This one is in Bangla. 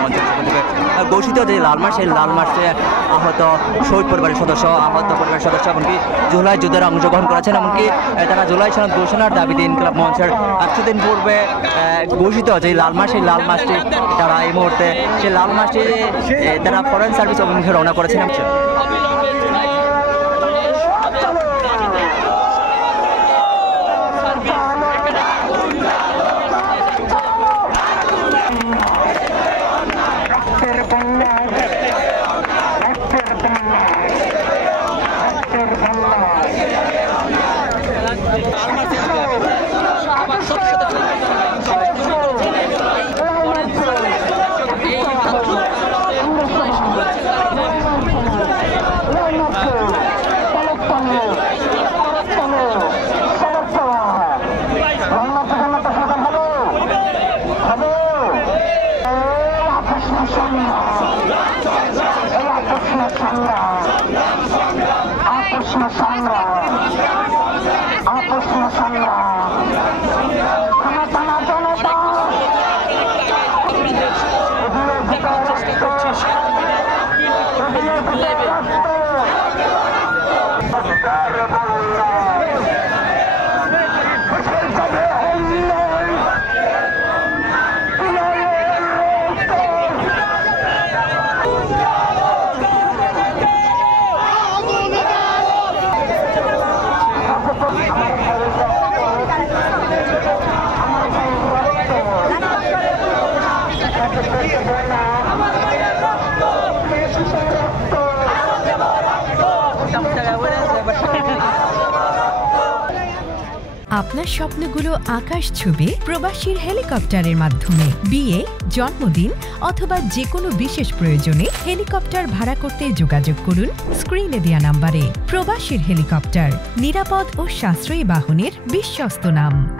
মঞ্চের পক্ষ থেকে ঘোষিত যে লাল মার্চ, সেই লাল মার্চে আহত শহীদ পরিবারের সদস্য, আহত পরিবারের সদস্য এমনকি জুলাই যুদ্ধের অংশগ্রহণ করেছেন। এমনকি তারা জুলাই সনদ ঘোষণার দাবিতে ইনকিলাব মঞ্চের কিছুদিন পূর্বে ঘোষিত যে লাল মার্চ, সেই লাল মার্চটি তারা এই মুহূর্তে সেই লাল মার্চটি তারা ফরেন সার্ভিস অভিমুখে রওনা করেছেন। আপনার স্বপ্নগুলো আকাশ ছুবে প্রবাসীর হেলিকপ্টারের মাধ্যমে। বিয়ে, জন্মদিন অথবা যে কোনো বিশেষ প্রয়োজনে হেলিকপ্টার ভাড়া করতে যোগাযোগ করুন স্ক্রিনে দেয়া নাম্বারে। প্রবাসীর হেলিকপ্টার, নিরাপদ ও সাশ্রয়ী বাহনের বিশ্বস্ত নাম।